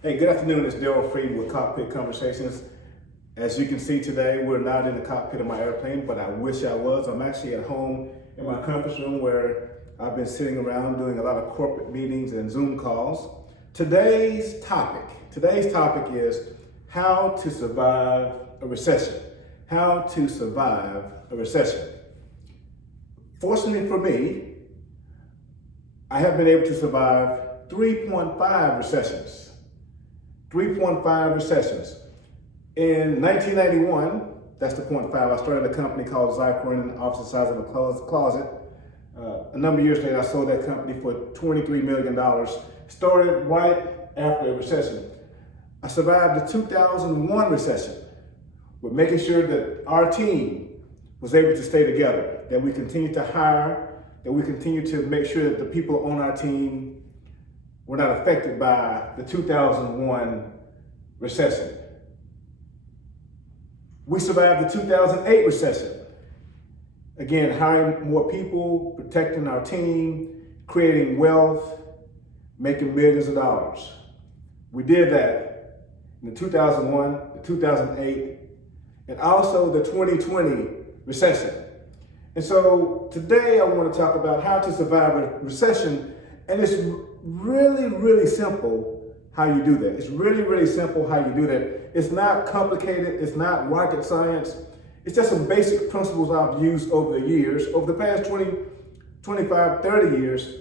Hey, good afternoon. It's Daryl Freed with Cockpit Conversations. As you can see today, we're not in the cockpit of my airplane, but I wish I was. I'm actually at home in my conference room where I've been sitting around doing a lot of corporate meetings and Zoom calls. Today's topic is how to survive a recession. How to survive a recession. Fortunately for me, I have been able to survive 3.5 recessions. 3.5 recessions. In 1991, that's the 0.5, I started a company called Zycor in the office size of a closet. A number of years later, I sold that company for $23 million. Started right after a recession. I survived the 2001 recession with making sure that our team was able to stay together, that we continued to hire, that we continued to make sure that the people on our team were not affected by the 2001 recession. We survived the 2008 recession. Again, hiring more people, protecting our team, creating wealth, making millions of dollars. We did that in the 2001, the 2008, and also the 2020 recession. And so today I want to talk about how to survive a recession, and it's really simple how you do that. It's really simple how you do that. It's not complicated. It's not rocket science. It's just some basic principles I've used over the years, over the past 20, 25, 30 years,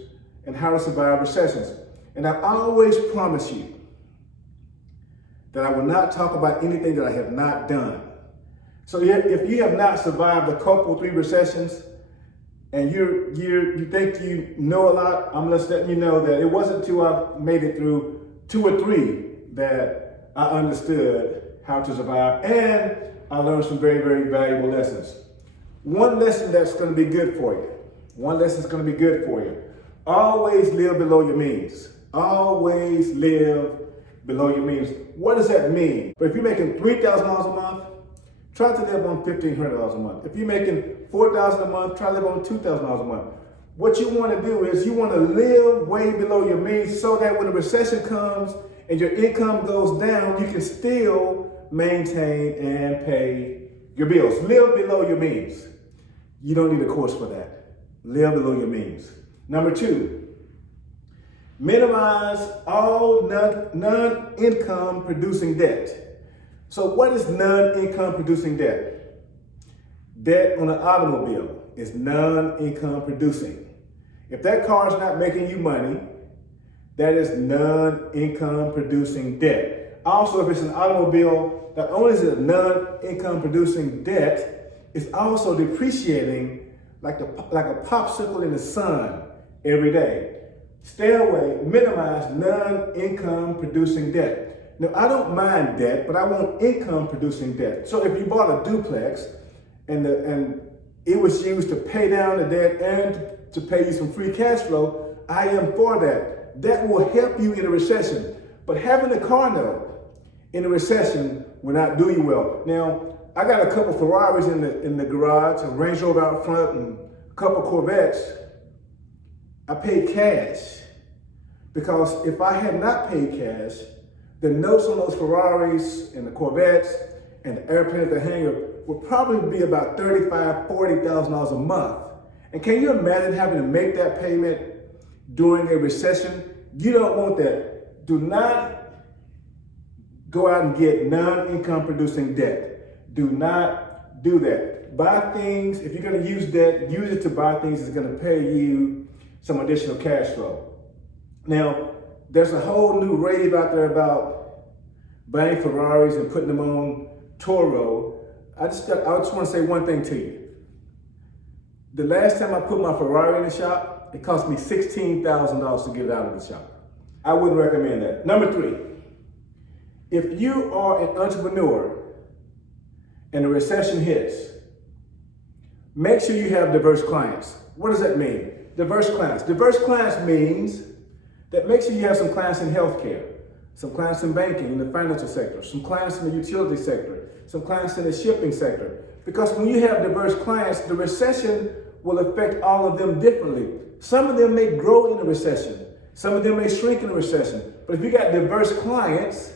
and how to survive recessions. And I always promise you that I will not talk about anything that I have not done. So if you have not survived a couple, 3 recessions, and you think you know a lot, I'm just letting you know that it wasn't until I made it through 2 or 3 that I understood how to survive, and I learned some very valuable lessons. One lesson that's going to be good for you. One lesson that's going to be good for you. Always live below your means. Always live below your means. What does that mean? But if you're making $3,000 a month, try to live on $1,500 a month. If you're making $4,000 a month, try to live on $2,000 a month. What you want to do is you want to live way below your means so that when a recession comes and your income goes down, you can still maintain and pay your bills. Live below your means. You don't need a course for that. Live below your means. Number 2, minimize all non-income producing debt. So what is non-income producing debt? Debt on an automobile is non-income producing. If that car is not making you money, that is non-income producing debt. Also, if it's an automobile, not only is it non-income producing debt, it's also depreciating like a popsicle in the sun every day. Stay away, minimize non-income producing debt. Now, I don't mind debt, but I want income producing debt. So if you bought a duplex and it was used to pay down the debt and to pay you some free cash flow, I am for that. That will help you in a recession. But having a car note in a recession will not do you well. Now, I got a couple Ferraris in the garage, a Range Rover out front, and a couple Corvettes. I paid cash because if I had not paid cash, the notes on those Ferraris and the Corvettes and the airplane at the hangar would probably be about $35,000, $40,000 a month. And can you imagine having to make that payment during a recession? You don't want that. Do not go out and get non-income producing debt. Do not do that. Buy things, if you're going to use debt, use it to buy things that's going to pay you some additional cash flow. Now, there's a whole new rave out there about buying Ferraris and putting them on Toro. I just want to say one thing to you. The last time I put my Ferrari in the shop, it cost me $16,000 to get it out of the shop. I wouldn't recommend that. Number 3, if you are an entrepreneur and a recession hits, make sure you have diverse clients. What does that mean? Diverse clients. Diverse clients means that make sure you have some clients in healthcare, some clients in banking, in the financial sector, some clients in the utility sector, some clients in the shipping sector. Because when you have diverse clients, the recession will affect all of them differently. Some of them may grow in a recession. Some of them may shrink in a recession. But if you got diverse clients,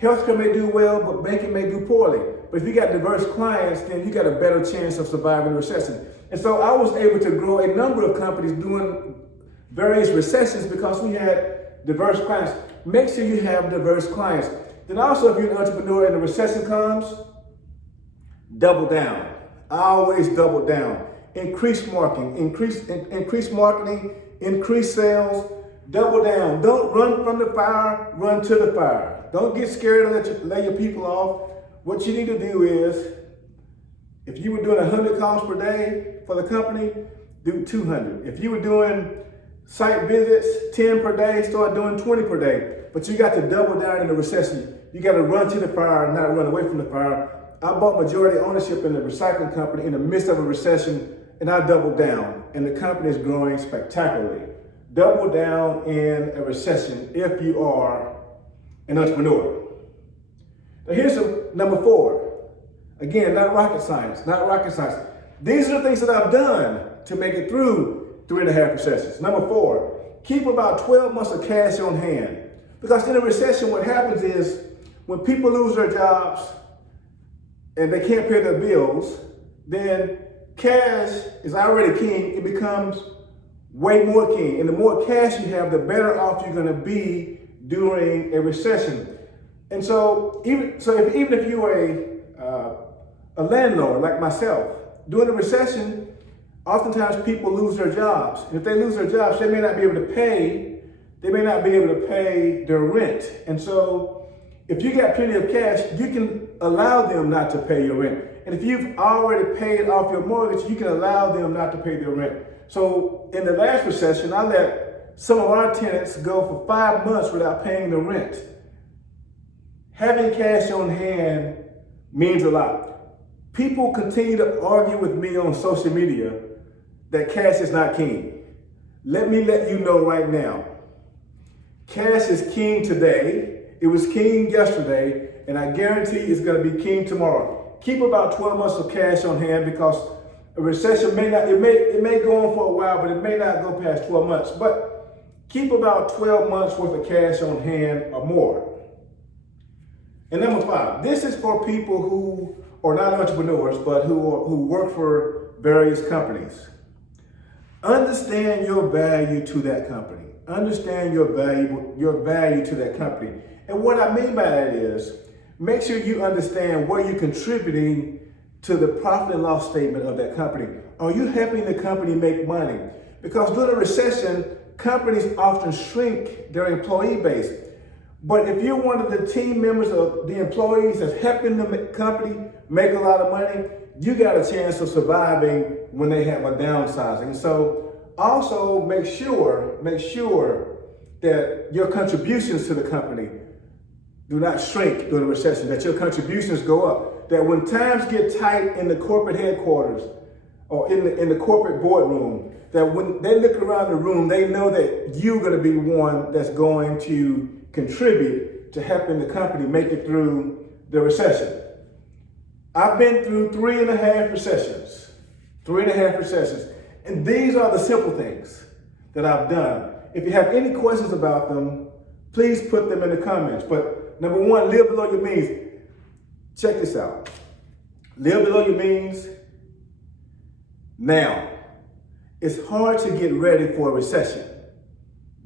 healthcare may do well, but banking may do poorly. But if you got diverse clients, then you got a better chance of surviving a recession. And so I was able to grow a number of companies during various recessions because we had diverse clients. Make sure you have diverse clients. Then also, if you're an entrepreneur and a recession comes, double down. I always double down. Increase marketing, increase sales, double down. Don't run from the fire, run to the fire. Don't get scared and lay your people off. What you need to do is, if you were doing 100 calls per day for the company, do 200. If you were doing site visits, 10 per day, start doing 20 per day. But you got to double down in the recession. You got to run to the fire, not run away from the fire. I bought majority ownership in the recycling company in the midst of a recession, and I doubled down, and the company is growing spectacularly. Double down in a recession if you are an entrepreneur. Now here's number 4. Again, not rocket science, not rocket science. These are the things that I've done to make it through 3.5 recessions. Number 4, keep about 12 months of cash on hand. Because in a recession, what happens is when people lose their jobs and they can't pay their bills, then cash is already king. It becomes way more king. And the more cash you have, the better off you're going to be during a recession. And so even if you are a landlord like myself, during a recession, oftentimes people lose their jobs. And if they lose their jobs, they may not be able to pay their rent. And so if you got plenty of cash, you can allow them not to pay your rent. And if you've already paid off your mortgage, you can allow them not to pay their rent. So in the last recession, I let some of our tenants go for 5 months without paying the rent. Having cash on hand means a lot. People continue to argue with me on social media that cash is not king. Let me let you know right now. Cash is king today. It was king yesterday, and I guarantee it's going to be king tomorrow. Keep about 12 months of cash on hand because a recession may go on for a while, but it may not go past 12 months. But keep about 12 months worth of cash on hand or more. And number 5, this is for people who are not entrepreneurs, but who work for various companies. Understand your value to that company. Understand your value to that company. And what I mean by that is, make sure you understand where you're contributing to the profit and loss statement of that company. Are you helping the company make money? Because during a recession, companies often shrink their employee base. But if you're one of the team members of the employees that's helping the company make a lot of money, you got a chance of surviving when they have a downsizing. And so also make sure that your contributions to the company do not shrink during a recession, that your contributions go up, that when times get tight in the corporate headquarters or in the corporate boardroom, that when they look around the room, they know that you're going to be one that's going to contribute to helping the company make it through the recession. I've been through 3.5 recessions, and these are the simple things that I've done. If you have any questions about them, please put them in the comments. But number 1, live below your means. Check this out. Live below your means. Now, it's hard to get ready for a recession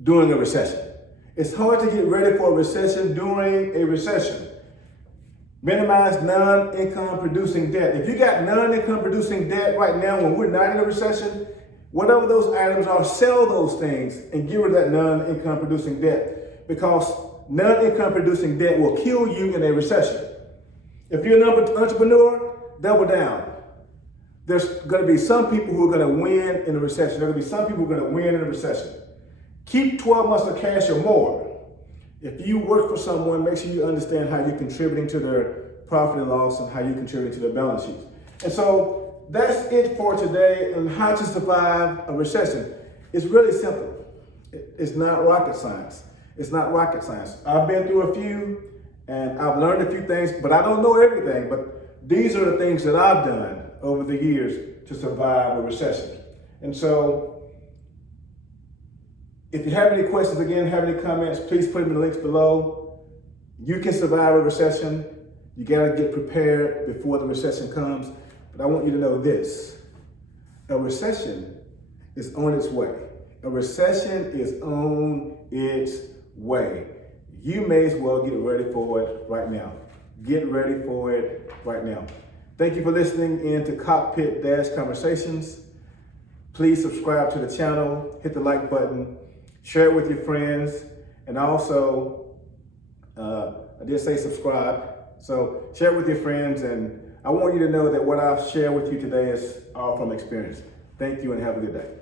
during a recession. It's hard to get ready for a recession during a recession. Minimize non-income producing debt. If you got non-income producing debt right now when we're not in a recession, whatever those items are, sell those things and get rid of that non-income producing debt, because non-income producing debt will kill you in a recession. If you're an entrepreneur, double down. There's going to be some people who are going to win in a recession. There are going to be some people who are going to win in a recession. Keep 12 months of cash or more. If you work for someone, make sure you understand how you're contributing to their profit and loss and how you're contributing to their balance sheets. And so that's it for today on how to survive a recession. It's really simple. It's not rocket science. It's not rocket science. I've been through a few and I've learned a few things, but I don't know everything. But these are the things that I've done over the years to survive a recession. And so If you have any questions, again, have any comments, please put them in the links below. You can survive a recession. You gotta get prepared before the recession comes. But I want you to know this: a recession is on its way. A recession is on its way. You may as well get ready for it right now. Get ready for it right now. Thank you for listening in to Cockpit Dash Conversations. Please subscribe to the channel, hit the like button, share it with your friends, and also, I did say subscribe, so share it with your friends, and I want you to know that what I've shared with you today is all from experience. Thank you and have a good day.